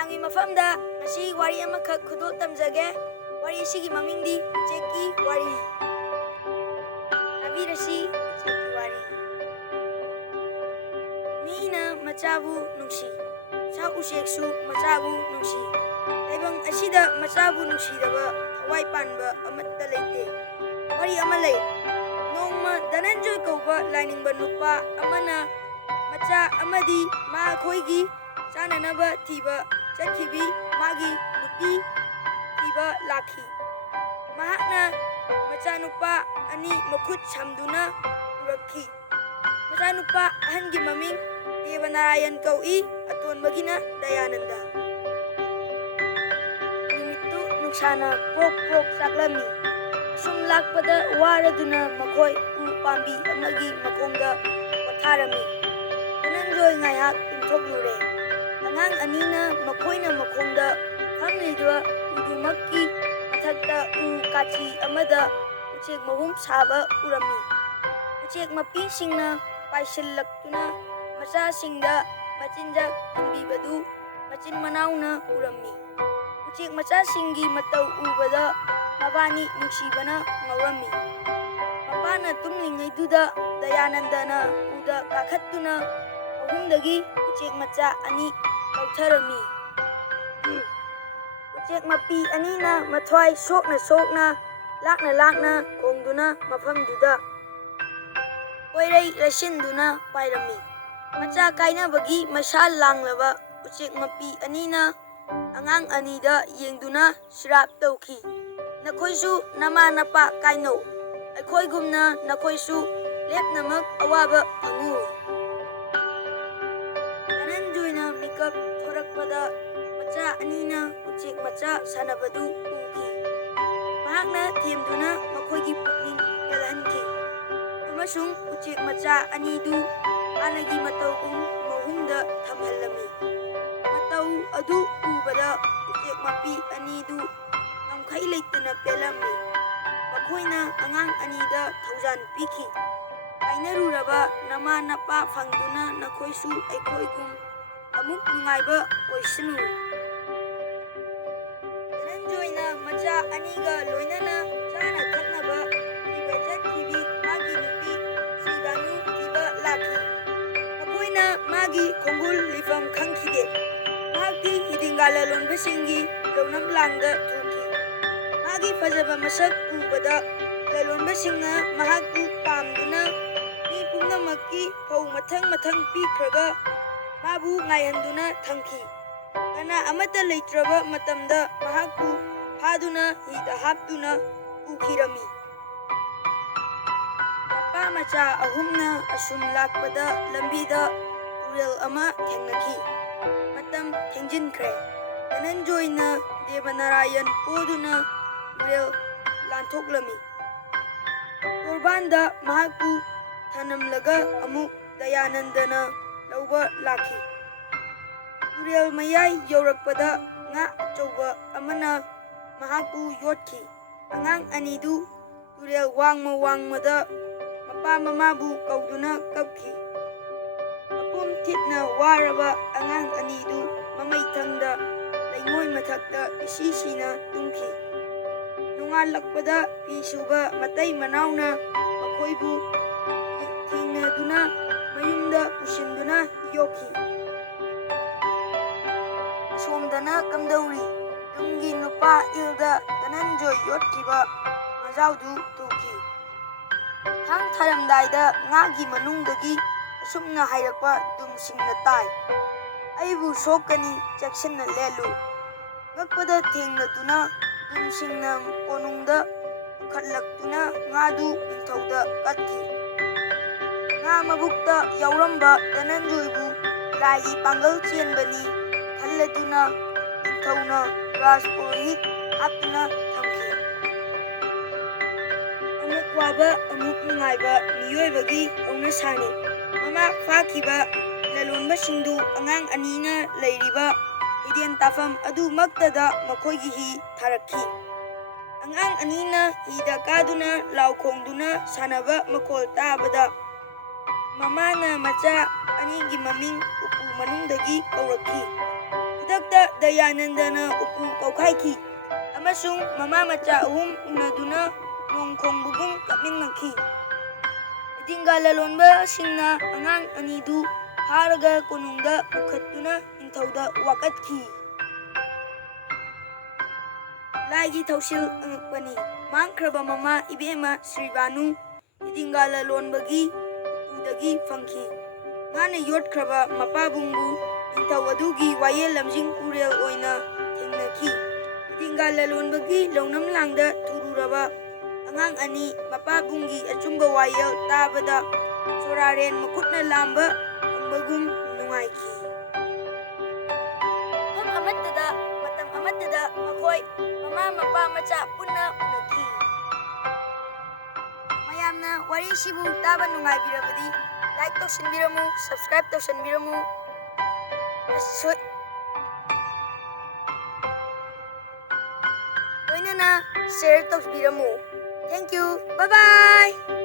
ꯃꯌꯥꯝꯒꯤ ꯃꯐꯝꯗ ꯉꯁꯤ ꯋꯥꯔꯤ ꯑꯃꯈꯛ ꯈꯨꯗꯣꯜ ꯇꯝꯖꯒꯦ. ꯋꯥꯔꯤ ꯑꯁꯤꯒꯤ ꯃꯃꯤꯡꯗꯤ ꯎꯆꯦꯛꯀꯤ ꯋꯥꯔꯤ. ꯇꯥꯕꯤꯔꯁꯤ ꯎꯆꯦꯛꯀꯤ ꯋꯥꯔꯤ. ꯃꯤꯅ ꯃꯆꯥꯕꯨ ꯅꯨꯡꯁꯤ, ꯁꯥ ꯎꯆꯦꯛꯁꯨ ꯃꯆꯥꯕꯨ ꯅꯨꯡꯁꯤ. ꯇꯥꯏꯕꯪ ꯑꯁꯤꯗ ꯃꯆꯥꯕꯨ ꯅꯨꯡꯁꯤꯗꯕ ꯊꯋꯥꯏ ꯄꯥꯟꯕ ꯑꯃꯠꯇ ꯂꯩꯇꯦ. ꯋꯥꯔꯤ ꯑꯃ ꯂꯩ. ꯅꯣꯡꯃ ꯙꯅꯟꯖꯣꯏ ꯀꯧꯕ ꯂꯥꯏꯅꯤꯡꯕ ꯅꯨꯄꯥ ꯑꯃꯅ ꯃꯆꯥ ꯑꯃꯗꯤ ꯃꯈꯣꯏꯒꯤ ꯆꯥꯅꯅꯕ ꯊꯤꯕ ꯆꯠꯈꯤꯕꯤ ꯃꯥꯒꯤ ꯅꯨꯄꯤ ꯊꯤꯕ ꯂꯥꯛꯈꯤ. ꯃꯍꯥꯛꯅ ꯃꯆꯥꯅꯨꯄꯥ ꯑꯅꯤ ꯃꯈꯨꯠ ꯁꯝꯗꯨꯅ ꯄꯨꯔꯛꯈꯤ. ꯃꯆꯥꯅꯨꯄꯥ ꯑꯍꯟꯒꯤ ꯃꯃꯤꯡ ꯗꯦꯕꯅꯥꯔꯥꯌꯟ ꯀꯧꯏ, ꯑꯇꯣꯟꯕꯒꯤꯅ ꯗꯌꯥꯅꯟꯗ. ꯅꯨꯃꯤꯠꯇꯨ ꯅꯨꯡꯁꯥꯅ ꯄ꯭ꯔꯣꯛ ꯄ꯭ꯔꯣꯛ ꯆꯥꯛꯂꯝꯃꯤ. ꯑꯁꯨꯝ ꯂꯥꯛꯄꯗ ꯋꯥꯔꯗꯨꯅ ꯃꯈꯣꯏ ꯎ ꯄꯥꯝꯕꯤ ꯑꯃꯒꯤ ꯃꯈꯣꯡꯗ ꯄꯣꯊꯥꯔꯝꯃꯤ. ꯙꯅꯟꯖꯣꯏ ꯉꯥꯏꯍꯥꯛ ꯇꯨꯝꯊꯣꯛꯂꯨꯔꯦ. ꯑꯉꯥꯡ ꯑꯅꯤꯅ ꯃꯈꯣꯏꯅ ꯃꯈꯣꯡꯗ ꯐꯝꯂꯤꯕ ꯎꯗꯨꯃꯛꯀꯤ ꯃꯊꯛꯇ ꯎ ꯀꯥꯆꯤ ꯑꯃꯗ ꯎꯆꯦꯛ ꯃꯍꯨꯝ ꯁꯥꯕ ꯎꯔꯝꯃꯤ. ꯎꯆꯦꯛ ꯃꯄꯤꯁꯤꯡꯅ ꯄꯥꯏꯁꯤꯜꯂꯛꯇꯨꯅ ꯃꯆꯥꯁꯤꯡꯗ ꯃꯆꯤꯟꯖꯥꯛ ꯊꯤꯟꯕꯤꯕꯗꯨ ꯃꯆꯤꯟ ꯃꯅꯥꯎꯅ ꯎꯔꯝꯃꯤ. ꯎꯆꯦꯛ ꯃꯆꯥꯁꯤꯡꯒꯤ ꯃꯇꯧ ꯎꯕꯗ ꯃꯕꯥꯅꯤ ꯅꯨꯡꯁꯤꯕꯅ ꯉꯥꯎꯔꯝꯃꯤ. ꯃꯄꯥꯅ ꯇꯨꯝꯂꯤꯉꯩꯗꯨꯗ ꯗꯌꯥꯅꯟꯗꯅ ꯎꯗ ꯀꯥꯈꯠꯇꯨꯅ ꯃꯍꯨꯝꯗꯒꯤ ꯎꯆꯦꯛ ꯃꯆꯥ ꯑꯅꯤ ꯂꯧꯊꯔꯝꯃꯤ. ꯎꯆꯦꯛ ꯃꯄꯤ ꯑꯅꯤꯅ ꯃꯊ꯭ꯋꯥꯏ ꯁꯣꯛꯅ ꯁꯣꯛꯅ ꯂꯥꯛꯅ ꯂꯥꯛꯅ ꯈꯣꯡꯗꯨꯅ ꯃꯐꯝꯗꯨꯗ ꯀꯣꯏꯔꯩ ꯂꯩꯆꯤꯟꯗꯨꯅ ꯄꯥꯏꯔꯝꯃꯤ. ꯃꯆꯥ ꯀꯥꯏꯅꯕꯒꯤ ꯃꯩꯁꯥ ꯂꯥꯡꯂꯕ ꯎꯆꯦꯛ ꯃꯄꯤ ꯑꯅꯤꯅ ꯑꯉꯥꯡ ꯑꯅꯤꯗ ꯌꯦꯡꯗꯨꯅ ꯁꯤꯔꯥꯞ ꯇꯧꯈꯤ. ꯅꯈꯣꯏꯁꯨ ꯅꯃꯥ ꯅꯄꯥ ꯀꯥꯏꯅꯧ, ꯑꯩꯈꯣꯏꯒꯨꯝꯅ ꯅꯈꯣꯏꯁꯨ ꯂꯦꯞꯅꯃꯛ ꯑꯋꯥꯕ ꯐꯪꯉꯨ. ꯙꯅꯟꯖꯣꯏꯅ ꯃꯤꯀꯞ ꯊꯣꯔꯛꯄꯗ ꯃꯆꯥ ꯑꯅꯤꯅ ꯎꯆꯦꯛ ꯃꯆꯥ ꯁꯥꯟꯅꯕꯗꯨ ꯎꯈꯤ. ꯃꯍꯥꯛꯅ ꯊꯦꯝꯗꯨꯅ ꯃꯈꯣꯏꯒꯤ ꯄꯨꯛꯅꯤꯡ ꯄꯦꯜꯍꯟꯈꯤ ꯑꯃꯁꯨꯡ ꯎꯆꯦꯛ ꯃꯆꯥ ꯑꯅꯤꯗꯨ ꯍꯥꯟꯅꯒꯤ ꯃꯇꯧꯒꯨꯝ ꯃꯍꯨꯝꯗ ꯊꯝꯍꯜꯂꯝꯃꯤ. ꯃꯇꯧ ꯑꯗꯨ ꯎꯕꯗ ꯎꯆꯦꯛ ꯃꯄꯤ ꯑꯅꯤꯗꯨ ꯉꯝꯈꯩ ꯂꯩꯇꯅ ꯄꯦꯜꯂꯝꯃꯤ. ꯃꯈꯣꯏꯅ ꯑꯉꯥꯡ ꯑꯅꯤꯗ ꯊꯧꯖꯥꯟ ꯄꯤꯈꯤ. ꯀꯥꯏꯅꯔꯨꯔꯕ ꯅꯃꯥ ꯅꯄꯥ ꯐꯪꯗꯨꯅ ꯅꯈꯣꯏꯁꯨ ꯑꯩꯈꯣꯏꯒꯨꯝ ꯑꯃꯨꯛ ꯅꯨꯡꯉꯥꯏꯕ ꯑꯣꯏꯁꯅꯨ. ꯙꯅꯟꯖꯣꯏꯅ ꯃꯆꯥ ꯑꯅꯤꯒ ꯂꯣꯏꯅꯅ ꯆꯥꯅ ꯊꯛꯅꯕ ꯊꯤꯕ ꯆꯠꯈꯤꯕꯤ ꯃꯥꯒꯤ ꯅꯨꯄꯤ ꯁꯤꯕꯥꯅꯨ ꯊꯤꯕ ꯂꯥꯛꯈꯤ. ꯃꯈꯣꯏꯅ ꯃꯥꯒꯤ ꯈꯣꯡꯒꯨꯜ ꯂꯤꯐꯝ ꯈꯪꯈꯤꯗꯦ. ꯃꯍꯥꯛꯇꯤ ꯍꯤꯗꯤꯡꯒꯥ ꯂꯂꯣꯟꯕꯁꯤꯡꯒꯤ ꯂꯧꯅꯝꯂꯥꯡꯗ ꯊꯨꯈꯤ. ꯃꯥꯒꯤ ꯐꯖꯕ ꯃꯁꯛ ꯎꯕꯗ ꯂꯂꯣꯟꯕꯁꯤꯡꯅ ꯃꯍꯥꯛꯄꯨ ꯄꯥꯝꯗꯨꯅ ꯃꯤ ꯄꯨꯝꯅꯃꯛꯀꯤ ꯐꯧ ꯃꯊꯪ ꯃꯊꯪ ꯄꯤꯈ꯭ꯔꯒ ꯃꯥꯕꯨ ꯉꯥꯏꯍꯟꯗꯨꯅ ꯊꯝꯈꯤ. ꯀꯅꯥ ꯑꯃꯠꯇ ꯂꯩꯇ꯭ꯔꯕ ꯃꯇꯝꯗ ꯃꯍꯥꯛꯄꯨ ꯐꯥꯗꯨꯅ ꯍꯤꯗ ꯍꯥꯞꯇꯨꯅ ꯄꯨꯈꯤꯔꯝꯃꯤ. ꯃꯄꯥ ꯃꯆꯥ ꯑꯍꯨꯝꯅ ꯑꯁꯨꯝ ꯂꯥꯛꯄꯗ ꯂꯝꯕꯤꯗ ꯇꯨꯔꯦꯜ ꯑꯃ ꯊꯦꯡꯅꯈꯤ. ꯃꯇꯝ ꯊꯦꯡꯖꯤꯟꯈ꯭ꯔꯦ. ꯙꯅꯟꯖꯣꯏꯅ ꯗꯦꯕꯅꯥꯔꯥꯌꯟ ꯄꯣꯗꯨꯅ ꯇꯨꯔꯦꯜ ꯂꯥꯟꯊꯣꯛꯂꯝꯃꯤ. ꯇꯣꯔꯕꯥꯟꯗ ꯃꯍꯥꯛꯄꯨ ꯊꯅꯝꯂꯒ ꯑꯃꯨꯛ ꯗꯌꯥꯅꯟꯗꯅ ꯂꯧꯕ ꯂꯥꯛꯈꯤ. ꯇꯨꯔꯦꯜ ꯃꯌꯥꯏ ꯌꯧꯔꯛꯄꯗ ꯉꯥ ꯑꯆꯧꯕ ꯑꯃꯅ ꯃꯍꯥꯛꯄꯨ ꯌꯣꯠꯈꯤ. ꯑꯉꯥꯡ ꯑꯅꯤꯗꯨ ꯇꯨꯔꯦꯜ ꯋꯥꯡꯃ ꯋꯥꯡꯃꯗ ꯃꯄꯥ ꯃꯃꯥꯕꯨ ꯀꯧꯗꯨꯅ ꯀꯞꯈꯤ. ꯃꯄꯨꯝ ꯊꯤꯠꯅ ꯋꯥꯔꯕ ꯑꯉꯥꯡ ꯑꯅꯤꯗꯨ ꯃꯃꯩꯊꯪꯗ ꯂꯩꯉꯣꯏ ꯃꯊꯛꯇ ꯏꯁꯤ ꯁꯤꯅ ꯇꯨꯝꯈꯤ. ꯅꯣꯡꯉꯥꯜꯂꯛꯄꯗ ꯐꯤ ꯁꯨꯕ ꯃꯇꯩ ꯃꯅꯥꯎꯅ ꯃꯈꯣꯏꯕꯨ ꯊꯦꯡꯅꯗꯨꯅ ꯃꯌꯨꯝꯗ ꯄꯨꯁꯤꯟꯗꯨꯅ ꯌꯣꯛꯈꯤ. ꯑꯁꯣꯝꯗꯅ ꯀꯝꯗꯧꯔꯤ? ꯇꯨꯡꯒꯤ ꯅꯨꯄꯥ ꯏꯜꯗ ꯙꯅꯟꯖꯣꯏ ꯌꯣꯠꯈꯤꯕ ꯃꯖꯥꯎꯗꯨ ꯇꯨꯈꯤ. ꯊꯥꯡ ꯊꯥꯔꯝꯗꯥꯏꯗ ꯉꯥꯒꯤ ꯃꯅꯨꯡꯗꯒꯤ ꯑꯁꯨꯝꯅ ꯍꯥꯏꯔꯛꯄ ꯗꯨꯝꯁꯤꯡꯅ ꯇꯥꯏ. ꯑꯩꯕꯨ ꯁꯣꯛꯀꯅꯤ, ꯆꯦꯛꯁꯤꯟꯅ ꯂꯦꯜꯂꯨ. ꯉꯛꯄꯗ ꯊꯦꯡꯅꯗꯨꯅ ꯗꯨꯝꯁꯤꯡꯅ ꯀꯣꯅꯨꯡꯗ ꯄꯨꯈꯠꯂꯛꯇꯨꯅ ꯉꯥꯗꯨ ꯅꯤꯡꯊꯧꯗ ꯀꯠꯈꯤ. ꯉꯥ ꯃꯕꯨꯛꯇ ꯌꯥꯎꯔꯝꯕ ꯙꯅꯟꯖꯣꯏꯕꯨ ꯂꯥꯏꯒꯤ ꯄꯥꯡꯒꯜ ꯆꯦꯟꯕꯅꯤ ꯈꯜꯂꯗꯨꯅ ꯅꯤꯡꯊꯧꯅ ꯔꯥꯖꯄꯨꯔꯣꯍꯤꯠ ꯍꯥꯞꯇꯨꯅ ꯊꯝꯈꯤ. ꯑꯃꯨꯛ ꯋꯥꯕ ꯑꯃꯨꯛ ꯅꯨꯡꯉꯥꯏꯕ ꯃꯤꯑꯣꯏꯕꯒꯤ ꯍꯧꯅꯁꯥꯅꯤ. ꯃꯃꯥ ꯐꯥꯈꯤꯕ ꯂꯂꯣꯟꯕꯁꯤꯡꯗꯨ ꯑꯉꯥꯡ ꯑꯅꯤꯅ ꯂꯩꯔꯤꯕ ꯍꯤꯗꯦꯟ ꯇꯥꯐꯝ ꯑꯗꯨꯃꯛꯇꯗ ꯃꯈꯣꯏꯒꯤ ꯍꯤ ꯊꯥꯔꯛꯈꯤ. ꯑꯉꯥꯡ ꯑꯅꯤꯅ ꯍꯤꯗ ꯀꯥꯗꯨꯅ ꯂꯥꯎ ꯈꯣꯡꯗꯨꯅ ꯁꯥꯟꯅꯕ ꯃꯈꯣꯜ ꯇꯥꯕꯗ ꯃꯃꯥꯅ ꯃꯆꯥ ꯑꯅꯤꯒꯤ ꯃꯃꯤꯡ ꯎꯄꯨ ꯃꯅꯨꯡꯗꯒꯤ ꯀꯧꯔꯛꯈꯤ. ꯈꯨꯗꯛꯇ ꯗꯌꯥꯅꯟꯗꯅ ꯎꯄꯨ ꯀꯧꯈꯥꯏꯈꯤ ꯑꯃꯁꯨꯡ ꯃꯃꯥ ꯃꯆꯥ ꯑꯍꯨꯝ ꯎꯅꯗꯨꯅ ꯅꯣꯡ ꯈꯣꯡꯕꯒꯨꯝ ꯀꯞꯃꯤꯟꯅꯈꯤ꯫ ꯏꯗꯤꯡꯒꯥ ꯂꯂꯣꯟꯕꯁꯤꯡꯅ ꯑꯉꯥꯡ ꯑꯅꯤꯗꯨ ꯐꯥꯔꯒ ꯀꯣꯅꯨꯡꯗ ꯄꯨꯈꯠꯇꯨꯅ ꯅꯤꯡꯊꯧꯗ ꯋꯥꯀꯠꯈꯤ꯫ ꯂꯥꯏꯒꯤ ꯊꯧꯁꯤꯜ ꯑꯉꯛꯄꯅꯤ꯫ ꯃꯥꯡꯈ꯭ꯔꯕ ꯃꯃꯥ ꯏꯕꯦꯝꯃ ꯁ꯭ꯔꯤꯕꯥꯅꯨ ꯏꯗꯤꯡꯒꯥ ꯂꯂꯣꯟꯕꯒꯤ ꯎꯄꯨꯗꯒꯤ ꯐꯪꯈꯤ꯫ ꯃꯥꯅ ꯌꯣꯠꯈ꯭ꯔꯕ ꯃꯄꯥꯕꯨꯡꯕꯨ ꯅꯤꯡꯊꯧ ꯑꯗꯨꯒꯤ ꯋꯥꯌꯦꯜ ꯂꯝꯖꯤꯡ ꯎꯔꯦꯜ ꯑꯣꯏꯅ ꯊꯦꯡꯅꯈꯤ꯫ ꯏꯗꯤꯡꯒꯥ ꯂꯂꯣꯟꯕꯒꯤ ꯂꯧꯅꯝꯂꯥꯡꯗ ꯊꯨꯔꯨꯔꯕ ꯑꯉꯥꯡ ꯑꯅꯤ ꯃꯄꯥꯕꯨꯡꯒꯤ ꯑꯆꯨꯝꯕ ꯋꯥꯌꯦꯜ ꯇꯥꯕꯗ ꯆꯣꯔꯥꯔꯦꯟ ꯃꯈꯨꯠꯅ ꯂꯥꯝꯕ ꯐꯪꯕꯒꯨꯝ ꯅꯨꯡꯉꯥꯏꯈꯤ꯫ ꯃꯐꯝ ꯑꯃꯠꯇꯗ ꯃꯇꯝ ꯑꯃꯠꯇꯗ ꯃꯈꯣꯏ ꯃꯃꯥ ꯃꯄꯥ ꯃꯆꯥ ꯄꯨꯟꯅ ꯎꯅꯈꯤ꯫ ꯃꯌꯥꯝꯅ ꯋꯥꯔꯤꯁꯤꯕꯨ ꯇꯥꯕ ꯅꯨꯡꯉꯥꯏꯕꯤꯔꯕꯗꯤ ꯂꯥꯏꯛ ꯇꯧꯁꯤꯟꯕꯤꯔꯝꯃꯨ, ꯁꯕꯁꯀ꯭ꯔꯥꯏꯕ ꯇꯧꯁꯤꯟꯕꯤꯔꯝꯃꯨ, ꯂꯣꯏꯅꯅ ꯁꯦꯌꯔ ꯇꯧꯕꯤꯔꯝꯃꯨ꯫ Thank you, bye by.